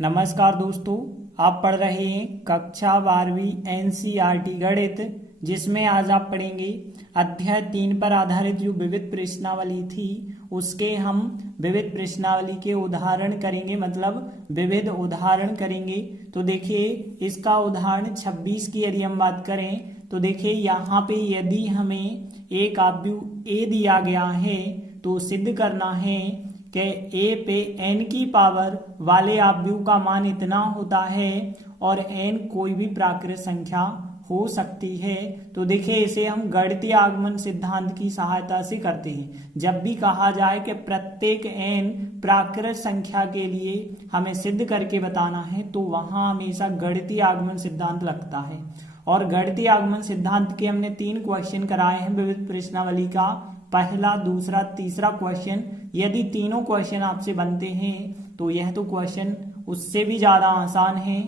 नमस्कार दोस्तों, आप पढ़ रहे हैं कक्षा 12वीं एनसीईआरटी गणित, जिसमें आज आप पढ़ेंगे अध्याय 3 पर आधारित जो विविध प्रश्नावली थी उसके हम विविध प्रश्नावली के उदाहरण करेंगे, मतलब विविध उदाहरण करेंगे। तो देखिए इसका उदाहरण 26 की यदि हम बात करें तो देखिए यहाँ पे यदि हमें एक आव्यूह ए दिया गया है तो सिद्ध करना है कि ए पे n की पावर वाले आव्यूह का मान इतना होता है और n कोई भी प्राकृत संख्या हो सकती है। तो देखिए इसे हम गणितीय आगमन सिद्धांत की सहायता से करते हैं। जब भी कहा जाए कि प्रत्येक n प्राकृत संख्या के लिए हमें सिद्ध करके बताना है तो वहां हमेशा गणितीय आगमन सिद्धांत लगता है। और गणितीय आगमन सिद्धांत के हमने 3 क्वेश्चन कराए हैं विविध प्रश्नावली का, पहला, दूसरा, तीसरा क्वेश्चन। यदि तीनों क्वेश्चन आपसे बनते हैं तो यह तो क्वेश्चन उससे भी ज्यादा आसान है।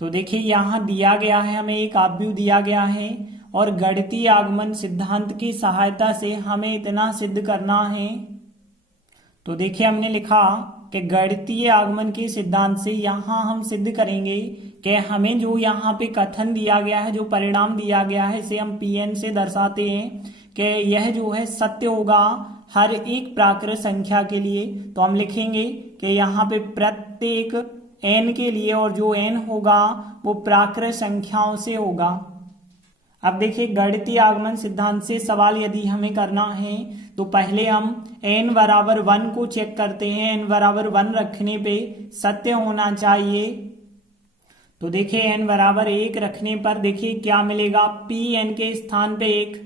तो देखिए यहाँ दिया गया है, हमें एक आव्यूह दिया गया है और गणितीय आगमन सिद्धांत की सहायता से हमें इतना सिद्ध करना है। तो देखिए हमने लिखा कि गणितीय आगमन के सिद्धांत से यहाँ हम सिद्ध करेंगे कि हमें जो यहाँ पे कथन दिया गया है, जो परिणाम दिया गया है, इसे हम Pn से दर्शाते हैं कि यह जो है सत्य होगा हर एक प्राकृत संख्या के लिए। तो हम लिखेंगे कि यहाँ पे प्रत्येक n के लिए, और जो n होगा वो प्राकृत संख्याओं से होगा। अब देखिए गणितीय आगमन सिद्धांत से सवाल यदि हमें करना है तो पहले हम n बराबर 1 को चेक करते हैं। n बराबर 1 रखने पे सत्य होना चाहिए। तो देखिए n बराबर 1 रखने पर देखिए क्या मिलेगा, Pn के स्थान पे 1।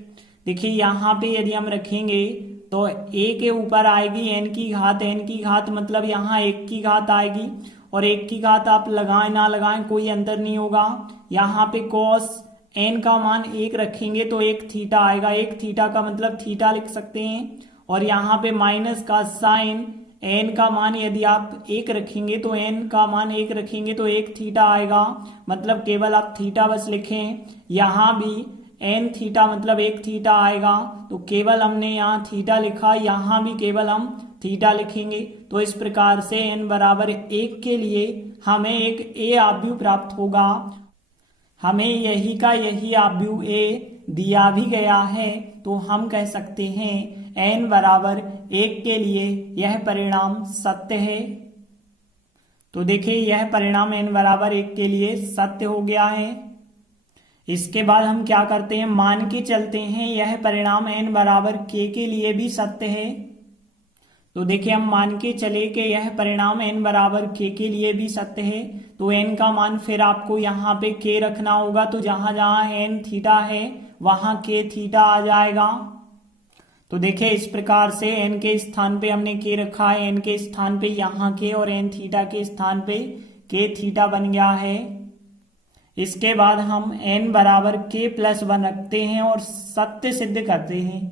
देखिए यहाँ पे यदि हम रखेंगे तो a के ऊपर आएगी n की घात मतलब यहाँ 1 की घात आएगी, और 1 की घात आप लगाएं ना लगाएं कोई अंतर नहीं होगा। यहाँ पे cos n का मान 1 रखेंगे तो 1 थीटा आएगा, 1 थीटा का मतलब थीटा लिख सकते हैं। और यहाँ पे माइनस का साइन n का मान यदि आप 1 रखेंगे तो n का मान 1 रखेंगे तो 1 थीटा आएगा, मतलब केवल आप थीटा बस लिखें। यहाँ भी n थीटा मतलब 1 थीटा आएगा, तो केवल हमने यहाँ थीटा लिखा, यहाँ भी केवल हम थीटा लिखेंगे। तो इस प्रकार से n बराबर 1 के लिए हमें एक a आव्यूह प्राप्त होगा। हमें यही का यही आव्यूह a दिया भी गया है, तो हम कह सकते हैं n बराबर 1 के लिए यह परिणाम सत्य है। तो देखिए यह परिणाम n बराबर 1 के लिए सत्य हो गया है। इसके बाद हम क्या करते हैं, मान के चलते हैं यह परिणाम n बराबर k के लिए भी सत्य है। तो देखिए हम मान के चले कि यह परिणाम n बराबर k के लिए भी सत्य है। तो n का मान फिर आपको यहाँ पे k रखना होगा, तो जहां जहां n थीटा है वहां k थीटा आ जाएगा। तो देखिए इस प्रकार से n के स्थान पे हमने k रखा है, n के स्थान पे यहाँ k, और n थीटा के स्थान पे k थीटा बन गया है। इसके बाद हम n बराबर k+1 रखते हैं और सत्य सिद्ध करते हैं।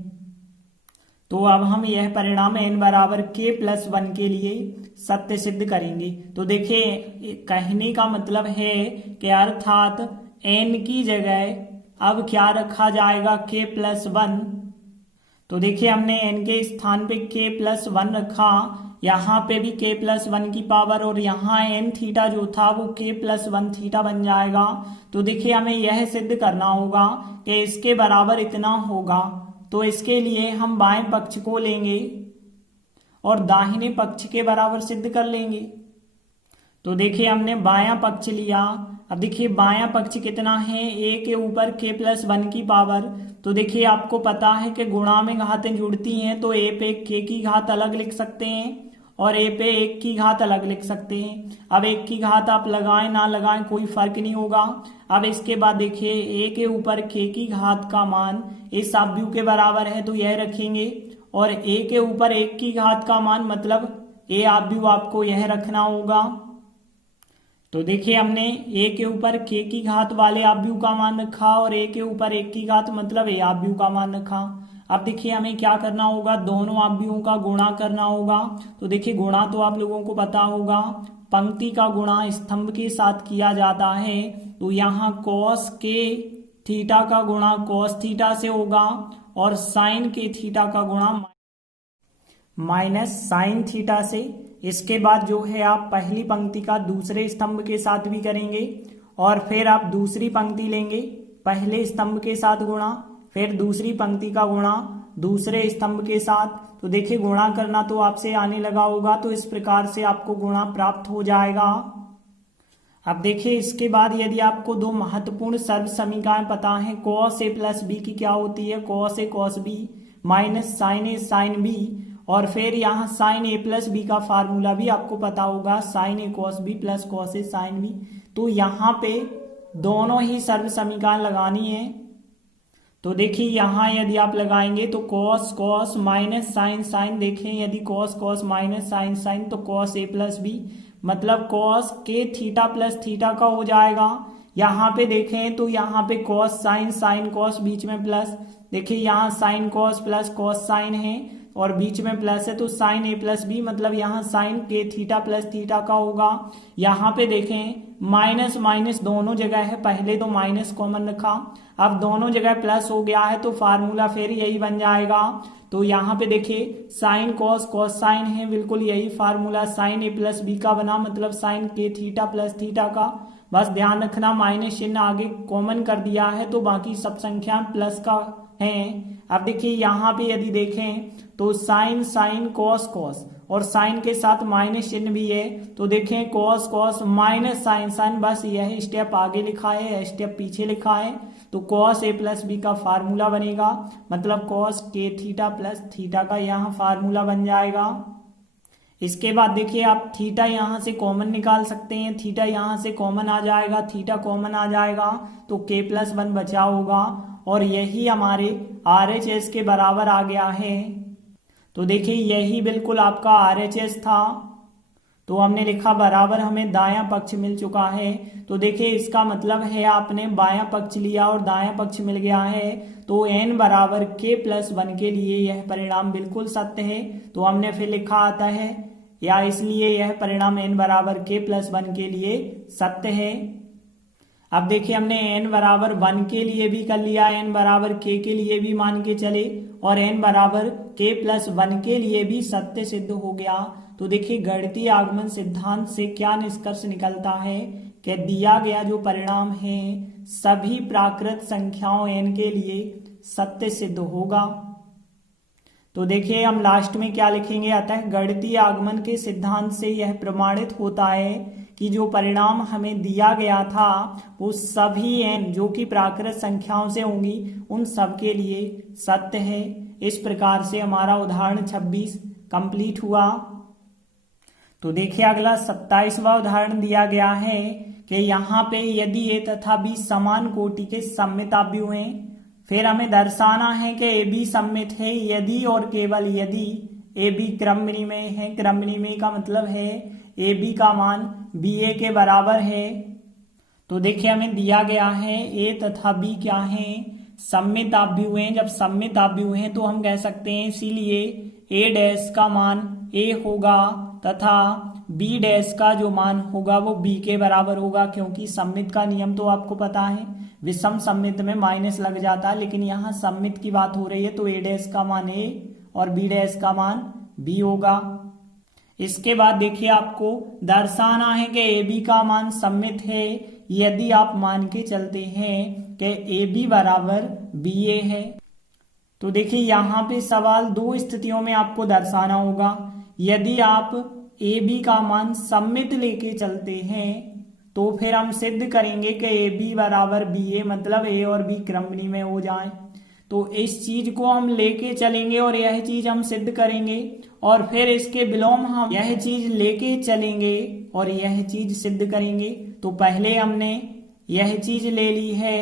तो अब हम यह परिणाम n बराबर k+1 के लिए सत्य सिद्ध करेंगे। तो देखिए कहने का मतलब है कि अर्थात n की जगह अब क्या रखा जाएगा, k+1। तो देखिए हमने n के स्थान पे k+1 रखा, यहाँ पे भी k+1 की पावर, और यहाँ n थीटा जो था वो k+1 थीटा बन जाएगा। तो देखिए हमें यह सिद्ध करना होगा कि इसके बराबर इतना होगा। तो इसके लिए हम बाएं पक्ष को लेंगे और दाहिने पक्ष के बराबर सिद्ध कर लेंगे। तो देखिए हमने बायां पक्ष लिया। अब देखिए बायां पक्ष कितना है, a के ऊपर k+1 की पावर। तो देखिए आपको पता है कि गुणा में घातें जुड़ती हैं, तो a पे k की घात अलग लिख सकते हैं और a पे 1 की घात अलग लिख सकते हैं। अब 1 की घात आप लगाएं ना लगाएं कोई फर्क नहीं होगा। अब इसके बाद देखिए a के ऊपर k की घात का मान इस आव्यूह के बराबर है, तो यह रखेंगे, और a के ऊपर 1 की घात का मान मतलब a आव्यूह आपको यह रखना होगा। तो देखिए हमने a के ऊपर k की घात वाले आव्यूह का मान रखा और a के ऊपर 1 की घात मतलब a आव्यूह का मान रखा। अब देखिए हमें क्या करना होगा, दोनों आव्यूहों का गुणा करना होगा। तो देखिए गुणा तो आप लोगों को पता होगा, पंक्ति का गुणा स्तंभ के साथ किया जाता है। तो यहाँ cos k थीटा का गुणा cos थीटा से होगा और sin k थीटा का गुणा माइनस साइन थीटा से। इसके बाद जो है आप पहली पंक्ति का दूसरे स्तंभ के साथ भी करेंगे और फिर आप दूसरी पंक्ति लेंगे, पहले स्तंभ के साथ गुणा, फिर दूसरी पंक्ति का गुणा दूसरे स्तंभ के साथ। तो देखिए गुणा करना तो आपसे आने लगा होगा, तो इस प्रकार से आपको गुणा प्राप्त हो जाएगा। अब देखिए इसके बाद यदि आपको दो महत्वपूर्ण सर्व समीकरण पता है, cos a प्लस बी की क्या होती है, cos a cos b minus sine a sine b, और फिर यहाँ साइन a प्लस बी का फार्मूला भी आपको पता होगा, sine a cos b plus cos a sine b। तो यहाँ पे दोनों ही सर्व समीकरण लगानी है। तो देखिए यहाँ यदि आप लगाएंगे तो cos cos minus sine sine, देखें यदि cos cos minus sine sine तो cos a प्लस बी मतलब cos के थीटा प्लस थीटा का हो जाएगा। यहाँ पे देखें तो यहाँ पे cos साइन साइन cos बीच में प्लस, देखिए यहाँ sine cos plus cos sine है और बीच में प्लस है, तो साइन a प्लस बी मतलब यहाँ साइन के थीटा प्लस थीटा का होगा। यहाँ पे देखें माइनस माइनस दोनों जगह है, पहले तो माइनस कॉमन रखा, अब दोनों जगह प्लस हो गया है तो फार्मूला फिर यही बन जाएगा। तो यहाँ पे देखिए साइन कॉस कॉस साइन है, बिल्कुल यही formula sine a plus B का बना, मतलब साइन के थीटा प्लस थीटा का। बस ध्यान रखना माइनस चिन्ह आगे कॉमन कर दिया है तो बाकी सब संख्या प्लस का है। अब देखिए यहाँ पे यदि देखें तो साइन साइन कॉस कॉस और साइन के साथ माइनस चिन्ह भी है, तो देखें cos cos minus sine sine, बस यह स्टेप आगे लिखा है, यह स्टेप पीछे लिखा है। तो कॉस ए प्लस बी का फार्मूला बनेगा, मतलब कॉस के थीटा प्लस थीटा का यहाँ फार्मूला बन जाएगा। इसके बाद देखिए आप थीटा यहाँ से कॉमन निकाल सकते हैं, थीटा यहाँ से कॉमन आ जाएगा, थीटा कॉमन आ जाएगा तो के प्लस वन बचा होगा और यही हमारे RHS के बराबर आ गया है। तो देखिए यही बिल्कुल आपका RHS था, तो हमने लिखा बराबर, हमें दायां पक्ष मिल चुका है। तो देखिए इसका मतलब है आपने बायां पक्ष लिया और दायां पक्ष मिल गया है, तो n बराबर k प्लस वन के लिए यह परिणाम बिल्कुल सत्य है। तो हमने फिर लिखा आता है या इसलिए यह परिणाम n बराबर k प्लस वन के लिए सत्य है। अब देखिए हमने n बराबर 1 के लिए भी कर लिया, n बराबर k के लिए भी मान के चले और n बराबर k प्लस वन के लिए भी सत्य सिद्ध हो गया। तो देखिए गणितीय आगमन सिद्धांत से क्या निष्कर्ष निकलता है कि दिया गया जो परिणाम है सभी प्राकृत संख्याओं n के लिए सत्य सिद्ध होगा। तो देखिए हम लास्ट में क्या लिखेंगे, अतः गणितीय आगमन के सिद्धांत से यह प्रमाणित होता है कि जो परिणाम हमें दिया गया था वो सभी n जो कि प्राकृत संख्याओं से होंगी उन सब के लिए सत्य है। इस प्रकार से हमारा उदाहरण 26 कंप्लीट हुआ। तो देखिए अगला 27वां उदाहरण दिया गया है कि यहाँ पे यदि a तथा b समान कोटि के सममित अवयव हैं, फिर हमें दर्शाना है कि ए बी सममित है यदि और केवल यदि ए बी क्रम विनिमय है। क्रम विनिमय का मतलब है ए बी का मान बी ए के बराबर है। तो देखिए हमें दिया गया है ए तथा बी क्या है, सममित अवयव हैं। जब सममित अवयव हैं तो हम कह सकते हैं इसीलिए ए डैश का मान ए होगा तथा बी डैश का जो मान होगा वो बी के बराबर होगा, क्योंकि सममित का नियम तो आपको पता है, विषम सममित में माइनस लग जाता है, लेकिन यहाँ सममित की बात हो रही है तो ए डैश का मान ए और बी डैश का मान बी होगा। इसके बाद देखिए आपको दर्शाना है कि ए बी का मान सममित है यदि आप मान के चलते हैं कि ए बी बराबर बी ए है। तो देखिए यहाँ पे सवाल दो स्थितियों में आपको दर्शाना होगा। यदि आप ए बी का मान सममित लेके चलते हैं तो फिर हम सिद्ध करेंगे कि ए बी बराबर बी ए, मतलब ए और बी क्रम विनिमय हो जाए। तो इस चीज को हम लेके चलेंगे और यह चीज हम सिद्ध करेंगे और फिर इसके विलोम हम यह चीज लेके चलेंगे और यह चीज सिद्ध करेंगे। तो पहले हमने यह चीज ले ली है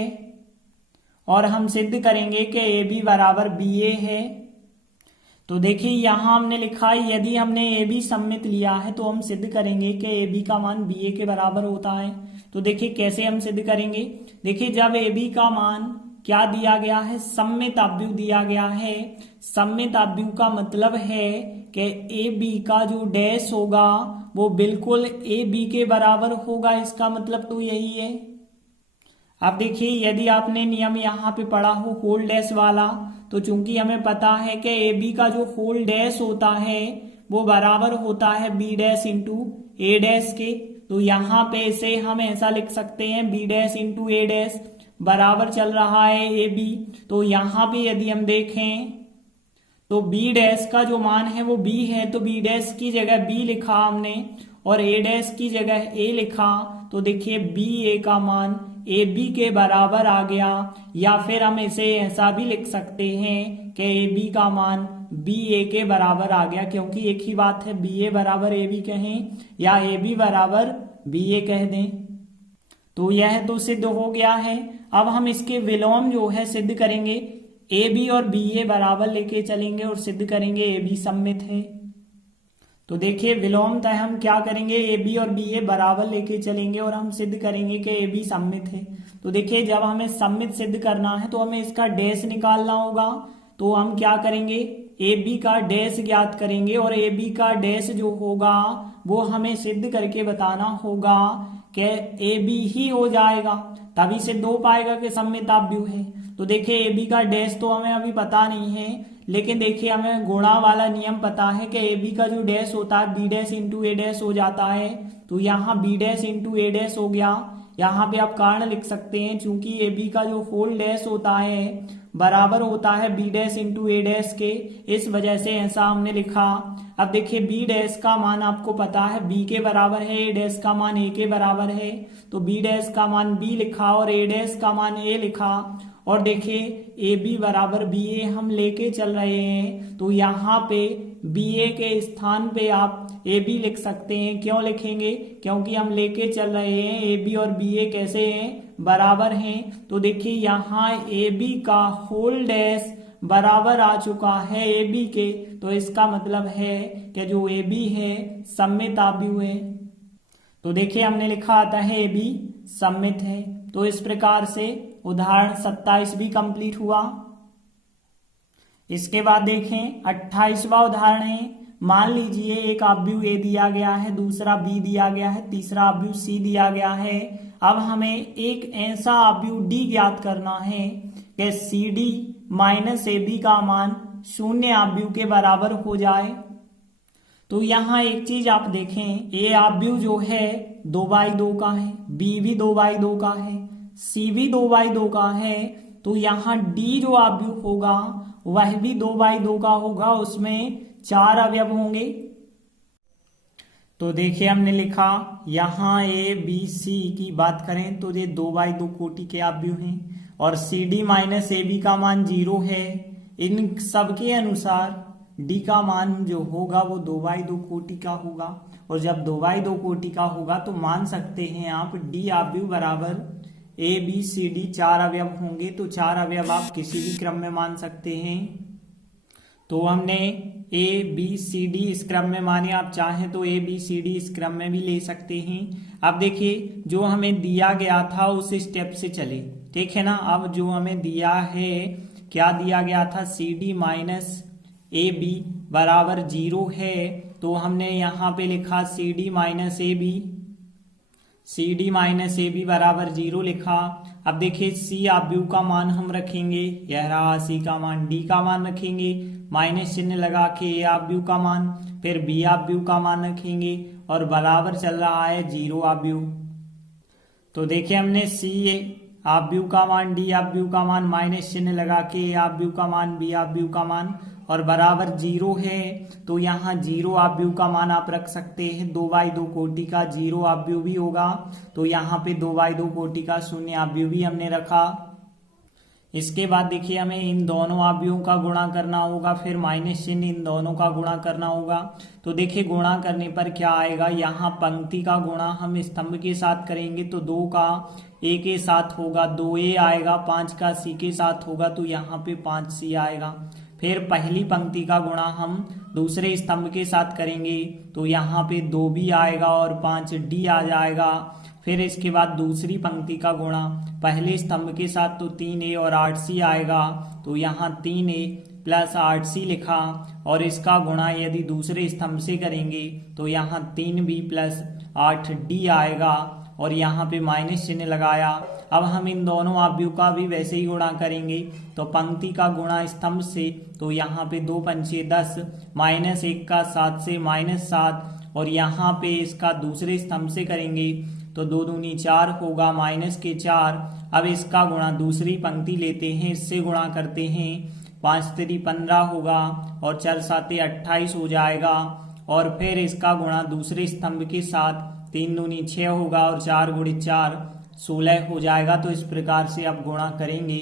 और हम सिद्ध करेंगे कि ए बी बराबर बी ए है। तो देखिए यहाँ हमने लिखा यदि हमने ए बी सममित लिया है तो हम सिद्ध करेंगे कि ए बी का मान बी ए के बराबर होता है। तो देखिए कैसे हम सिद्ध करेंगे, देखिए जब ए बी का मान क्या दिया गया है, सममित अवयव दिया गया है। सममित अवयव का मतलब है कि ए बी का जो डैश होगा वो बिल्कुल ए बी के बराबर होगा, इसका मतलब तो यही है। अब देखिए यदि आपने नियम यहाँ पे पढ़ा हो होल डैश वाला, तो चूंकि हमें पता है कि ए बी का जो होल डैश होता है वो बराबर होता है बी डैश इंटू ए डैश के। तो यहाँ पे इसे हम ऐसा लिख सकते हैं बी डैश इंटू ए डैश बराबर चल रहा है ए बी। तो यहाँ पे यदि हम देखें तो बी डैश का जो मान है वो बी है, तो बी डैश की जगह बी लिखा हमने और ए डैश की जगह ए लिखा। तो देखिए बी ए का मान ए बी के बराबर आ गया, या फिर हम इसे ऐसा भी लिख सकते हैं कि ए बी का मान बी ए के बराबर आ गया, क्योंकि एक ही बात है, बी ए बराबर ए बी कहें या ए बी बराबर बी ए कह दें। तो यह तो सिद्ध हो गया है। अब हम इसके विलोम जो है सिद्ध करेंगे, ए बी और बी ए बराबर लेके चलेंगे और सिद्ध करेंगे ए बी सममित है। तो देखिए विलोमतः हम क्या करेंगे, ए बी और बी ए बराबर लेके चलेंगे और हम सिद्ध करेंगे कि ए बी सममित है। तो देखिए जब हमें सममित सिद्ध करना है तो हमें इसका डैश निकालना होगा। तो हम क्या करेंगे, ए बी का डैश ज्ञात करेंगे और ए बी का डैश जो होगा वो हमें सिद्ध करके बताना होगा कि ए बी ही हो जाएगा, तभी सिद्ध हो पाएगा कि सममित आव्यूह है। तो देखिए ए बी का डैश तो हमें अभी पता नहीं है, लेकिन देखिए हमें गुणा वाला नियम पता है कि ए बी का जो डैश होता है बी डैश इंटू ए डैश हो जाता है। तो यहाँ बी डैश इंटू ए डैश हो गया। यहाँ पे आप कारण लिख सकते हैं, चूंकि ए बी का जो होल डैश होता है बराबर होता है बी डैश इंटू ए डैश के, इस वजह से ऐसा हमने लिखा। अब देखिए बी डैश का मान आपको पता है बी के बराबर है, ए डैश का मान ए के बराबर है। तो बी डैश का मान बी लिखा और ए डैश का मान ए लिखा। और देखिए ए बी बराबर बी ए हम लेके चल रहे हैं, तो यहाँ पे बी ए के स्थान पे आप ए बी लिख सकते हैं। क्यों लिखेंगे, क्योंकि हम लेके चल रहे हैं ए बी और बी ए कैसे हैं, बराबर हैं। तो देखिए यहाँ ए बी का होल डैश बराबर आ चुका है ए बी के, तो इसका मतलब है कि जो ए बी है सममित आव्यूह है। तो देखिए हमने लिखा आता है ए बी सममित है। तो इस प्रकार से उदाहरण 27 भी कंप्लीट हुआ। इसके बाद देखें 28वां उदाहरण है। मान लीजिए एक आव्यूह ए दिया गया है, दूसरा बी दिया गया है, तीसरा आव्यूह सी दिया गया है। अब हमें एक ऐसा आव्यूह डी ज्ञात करना है कि C D minus A B का मान शून्य आव्यूह के बराबर हो जाए। तो यहाँ एक चीज आप देखें, ए आव्यूह जो है 2/2 का है, बी भी 2/2 का है, सी भी 2/2 का है। तो यहाँ डी जो आव्यूह होगा वह भी 2/2 का होगा, उसमें 4 अवयव होंगे। तो देखिए हमने लिखा यहाँ ए बी सी की बात करें तो ये 2/2 कोटि के आव्यूह हैं और C D minus A B का मान 0 है। इन सबके अनुसार डी का मान जो होगा वो 2/2 कोटि का होगा, और जब 2/2 कोटि का होगा तो मान सकते हैं आप डी आव्यूह बराबर ए बी सी डी 4 अवयव होंगे। तो 4 अवयव आप किसी भी क्रम में मान सकते हैं। तो हमने ए बी सी डी इस क्रम में माने, आप चाहें तो ए बी सी डी इस क्रम में भी ले सकते हैं। अब देखिए जो हमें दिया गया था उस स्टेप से चले, ठीक है ना। अब जो हमें दिया है, क्या दिया गया था, C D minus A B बराबर 0 है। तो हमने यहाँ पे लिखा C D minus A B, C D minus A B बराबर 0 लिखा। अब देखिए सी आव्यूह का मान हम रखेंगे, यह रहा सी का मान, डी का मान रखेंगे, माइनस चिन्ह लगा के ए आव्यूह का मान, फिर बी आव्यूह का मान रखेंगे और बराबर चल रहा है 0 आव्यूह। तो देखिए हमने सी आव्यूह का मान, डी आव्यूह का मान, माइनस चिन्ह लगा के ए आव्यूह का मान, बी आव्यूह का मान और बराबर 0 है। तो यहाँ 0 आव्यूह का मान आप रख सकते हैं, 2/2 कोटि का 0 आव्यूह भी होगा। तो यहाँ पे 2/2 कोटि का शून्य आव्यूह भी हमने रखा। इसके बाद देखिए हमें इन दोनों आव्यूहों का गुणा करना होगा, फिर माइनस चिन्ह इन दोनों का गुणा करना होगा। तो देखिए गुणा करने पर क्या आएगा, यहाँ पंक्ति का गुणा हम स्तंभ के साथ करेंगे तो 2 का ए के साथ होगा, 2a आएगा, 5 का सी के साथ होगा तो यहाँ पे 5c आएगा। फिर पहली पंक्ति का गुणा हम दूसरे स्तंभ के साथ करेंगे तो यहाँ पे 2b आएगा और 5d आ जाएगा। फिर इसके बाद दूसरी पंक्ति का गुणा पहले स्तंभ के साथ तो 3a और 8c आएगा, तो यहाँ 3a प्लस 8c लिखा। और इसका गुणा यदि दूसरे स्तंभ से करेंगे तो यहाँ 3b प्लस 8d आएगा। और यहाँ पे माइनस चिन्ह लगाया। अब हम इन दोनों अवयव का भी वैसे ही गुणा करेंगे, तो पंक्ति का गुणा स्तंभ से, तो यहाँ पे 2 पंचे 10, -1 का 7 से -7, और यहाँ पे इसका दूसरे स्तंभ से करेंगे तो 2 दूनी 4 होगा, -4। अब इसका गुणा दूसरी पंक्ति लेते हैं, इससे गुणा करते हैं, 5 3 15 होगा और 4 7 28 हो जाएगा। और फिर इसका गुणा दूसरे स्तंभ के साथ, 3 दूनी 6 होगा और 4 गुणित 4 16 हो जाएगा। तो इस प्रकार से आप गुणा करेंगे।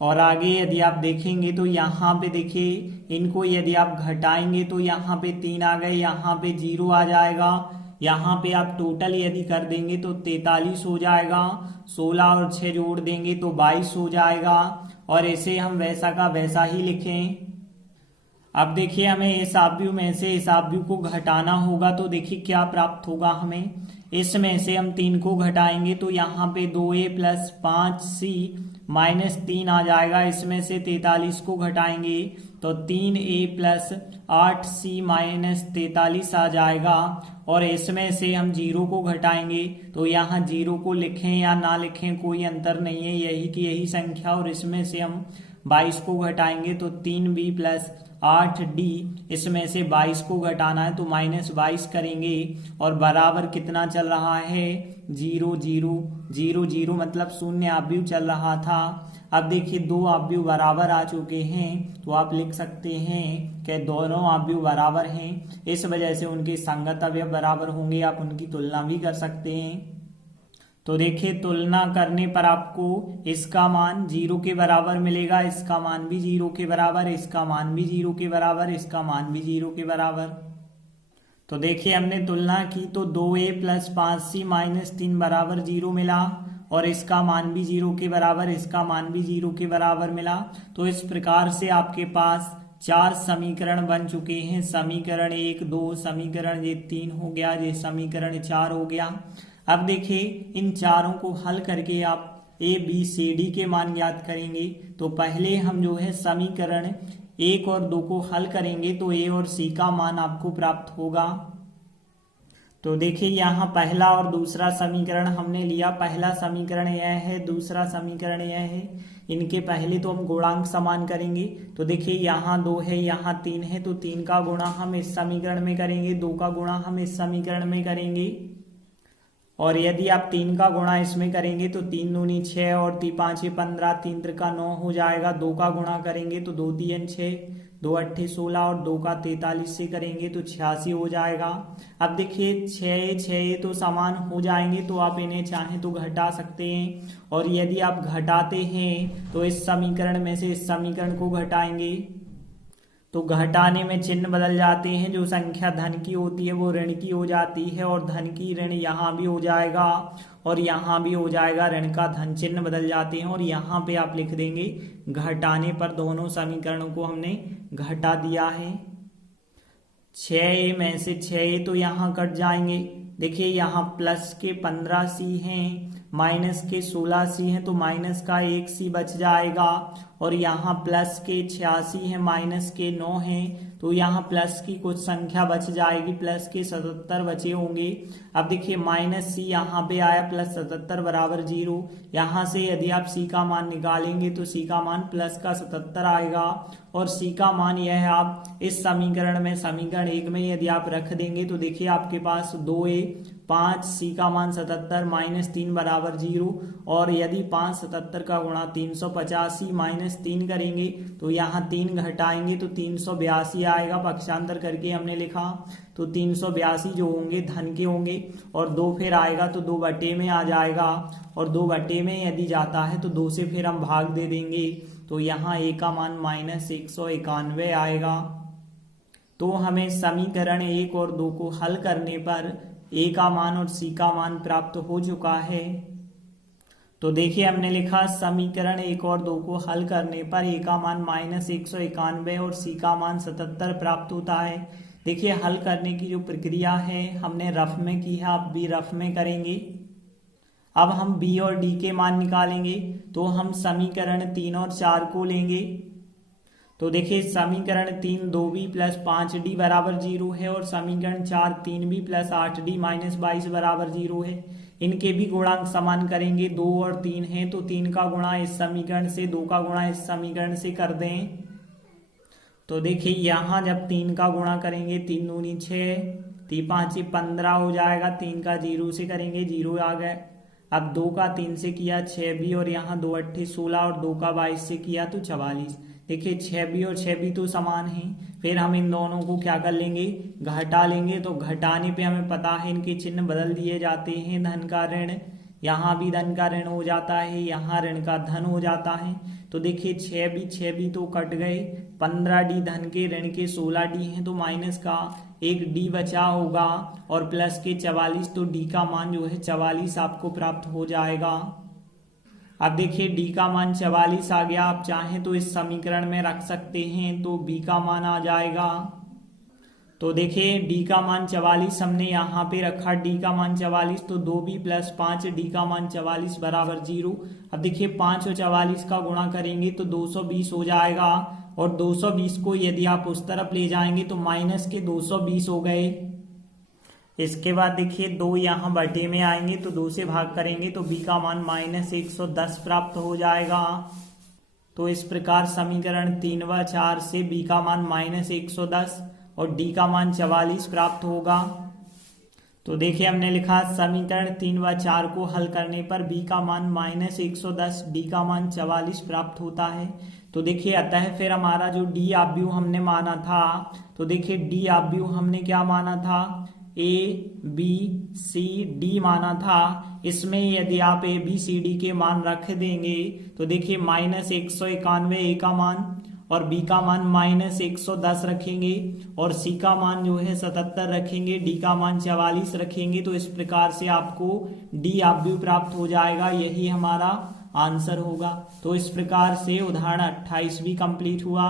और आगे यदि आप देखेंगे तो यहाँ पे देखिए, इनको यदि आप घटाएंगे तो यहाँ पे 3 आ गए, यहाँ पे 0 आ जाएगा। यहाँ पे आप टोटल यदि कर देंगे तो 43 हो जाएगा, 16 और 6 जोड़ देंगे तो 22 हो जाएगा। और इसे हम वैसा का वैसा ही लिखें। अब देखिए, हमें इस अवयव में से इस अवयव को घटाना होगा, तो देखिए क्या प्राप्त होगा हमें। इसमें से हम 3 को घटाएंगे तो यहाँ पे 2a + 5c -3 आ जाएगा। इसमें से 43 को घटाएंगे तो 3a + 8c -43 आ जाएगा। और इसमें से हम 0 को घटाएंगे तो यहाँ 0 को लिखें या ना लिखें कोई अंतर नहीं है, यही की यही संख्या। और इसमें से हम 22 को घटाएंगे तो 3b + 8d, इसमें से 22 को घटाना है तो -22 करेंगे। और बराबर कितना चल रहा है, 0 0 0 0, मतलब शून्य अवयव चल रहा था। अब देखिए, 2 अवयव बराबर आ चुके हैं, तो आप लिख सकते हैं कि दोनों अवयव बराबर हैं, इस वजह से उनके संगत अवयव बराबर होंगे। आप उनकी तुलना भी कर सकते हैं। तो देखिए, तुलना करने पर आपको इसका मान 0 के बराबर मिलेगा, इसका मान भी 0 के बराबर, इसका मान भी 0 के बराबर, इसका मान भी 0 के बराबर। तो देखिए, हमने तुलना की तो 2a + 5c -3 बराबर 0 मिला, और इसका मान भी 0 के बराबर, इसका मान भी 0 के बराबर मिला। तो इस प्रकार से आपके पास 4 समीकरण बन चुके हैं। समीकरण 1 2, समीकरण ये 3 हो गया, ये समीकरण 4 हो गया। अब देखिए, इन चारों को हल करके आप a b c d के मान ज्ञात करेंगे। तो पहले हम जो है समीकरण 1 और 2 को हल करेंगे तो a और c का मान आपको प्राप्त होगा। तो देखिए, यहाँ पहला और दूसरा समीकरण हमने लिया। पहला समीकरण यह है, दूसरा समीकरण यह है। इनके पहले तो हम गुणांक समान करेंगे। तो देखिए, यहाँ 2 है, यहाँ 3 है, तो 3 का गुणा हम इस समीकरण में करेंगे, 2 का गुणा हम इस समीकरण में करेंगे। और यदि आप 3 का गुणा इसमें करेंगे तो 3 दूनी 6 और 3 5 15, 3 त्रिका 9 हो जाएगा। 2 का गुणा करेंगे तो 2 3 6, 2 8 16 और 2 का 43 से करेंगे तो 86 हो जाएगा। अब देखिए, 6 तो समान हो जाएंगे, तो आप इन्हें चाहें तो घटा सकते हैं। और यदि आप घटाते हैं तो इस समीकरण में से इस समीकरण को घटाएंगे तो घटाने में चिन्ह बदल जाते हैं। जो संख्या धन की होती है वो ऋण की हो जाती है, और धन की ऋण यहाँ भी हो जाएगा और यहाँ भी हो जाएगा। ऋण का धन चिन्ह बदल जाते हैं, और यहाँ पे आप लिख देंगे घटाने पर। दोनों समीकरणों को हमने घटा दिया है। 6a में से 6a तो यहाँ कट जाएंगे। देखिए, यहाँ प्लस के 15c हैं, माइनस के 16c हैं, तो माइनस का 1c बच जाएगा। और यहाँ प्लस के 86 हैं, माइनस के 9 हैं, तो यहाँ प्लस की कुछ संख्या बच जाएगी, प्लस के 77 बचे होंगे। अब देखिए, -c यहाँ पे आया, प्लस 77 बराबर 0। यहाँ से यदि आप c का मान निकालेंगे तो c का मान प्लस का 77 आएगा। और c का मान यह है, आप इस समीकरण में, समीकरण 1 में यदि आप रख देंगे तो देखिए आपके पास 2a 5, c का मान 77 -3 बराबर 0। और यदि 5 77 का गुणा 385 -3 करेंगे तो यहाँ 3 घटाएंगे तो 382 आएगा। पक्षांतर करके हमने लिखा तो 382 जो होंगे धन के होंगे, और 2 फिर आएगा तो 2 बटे में आ जाएगा। और 2 बटे में यदि जाता है तो 2 से फिर हम भाग दे देंगे, तो यहाँ a का मान -191 आएगा। तो हमें समीकरण 1 और 2 को हल करने पर a का मान और c का मान प्राप्त हो चुका है। तो देखिए, हमने लिखा समीकरण 1 और 2 को हल करने पर a का मान -191 और c का मान 77 प्राप्त होता है। देखिए, हल करने की जो प्रक्रिया है हमने रफ में की है, आप भी रफ में करेंगे। अब हम b और d के मान निकालेंगे। तो हम समीकरण 3 और 4 को लेंगे। तो देखिए समीकरण 3 2b प्लस 5d बराबर 0 है और समीकरण 4 3b प्लस 8d माइनस 22 बराबर 0 है। इनके भी गुणांक समान करेंगे, 2 और 3 है तो 3 का गुणा इस समीकरण से, 2 का गुणा इस समीकरण से कर दें। तो देखिए यहाँ जब 3 का गुणा करेंगे 3 दूनी 6, 3 5 15 हो जाएगा। 3 का 0 से करेंगे 0 आ गए। अब 2 का 3 से किया 6 भी और यहाँ 2 8 16 और 2 का 22 से किया तो 44। देखिए 6 भी और 6 भी तो समान हैं। फिर हम इन दोनों को क्या कर लेंगे, घटा लेंगे। तो घटाने पे हमें पता है इनके चिन्ह बदल दिए जाते हैं। धन का ऋण, यहाँ भी धन का ऋण हो जाता है, यहाँ ऋण का धन हो जाता है। तो देखिए 6 भी तो कट गए। 15d धन के, ऋण के 16d हैं तो माइनस का 1d बचा होगा और प्लस के 44। तो d का मान जो है 44 आपको प्राप्त हो जाएगा। अब देखिए d का मान 44 आ गया। आप चाहें तो इस समीकरण में रख सकते हैं तो b का मान आ जाएगा। तो देखिए d का मान 44 हमने यहाँ पे रखा, d का मान 44 तो 2b प्लस 5d का मान 44 बराबर 0। अब देखिए 5 और 44 का गुणा करेंगे तो 220 हो जाएगा और 220 को यदि आप उस तरफ ले जाएंगे तो माइनस के 220 हो गए। इसके बाद देखिए 2 यहाँ बटे में आएंगे तो 2 से भाग करेंगे तो b का मान माइनस 110 प्राप्त हो जाएगा। तो इस प्रकार समीकरण 3 व 4 से b का मान माइनस 110 और d का मान 44 प्राप्त होगा। तो देखिए हमने लिखा समीकरण 3 व 4 को हल करने पर b का मान माइनस 110, d का मान 44 प्राप्त होता है। तो देखिए अतः फिर हमारा जो d आव्यूह हमने माना था, तो देखिए d आव्यूह हमने क्या माना था, a b c d माना था। इसमें यदि आप a b c d के मान रख देंगे तो देखिए माइनस 191 a का मान और b का मान माइनस 110 रखेंगे और c का मान जो है 77 रखेंगे, d का मान 44 रखेंगे। तो इस प्रकार से आपको d आव्यूह प्राप्त हो जाएगा। यही हमारा आंसर होगा। तो इस प्रकार से उदाहरण 28 भी कंप्लीट हुआ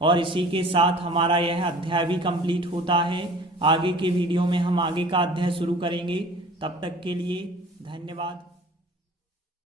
और इसी के साथ हमारा यह अध्याय भी कंप्लीट होता है। आगे के वीडियो में हम आगे का अध्याय शुरू करेंगे। तब तक के लिए धन्यवाद।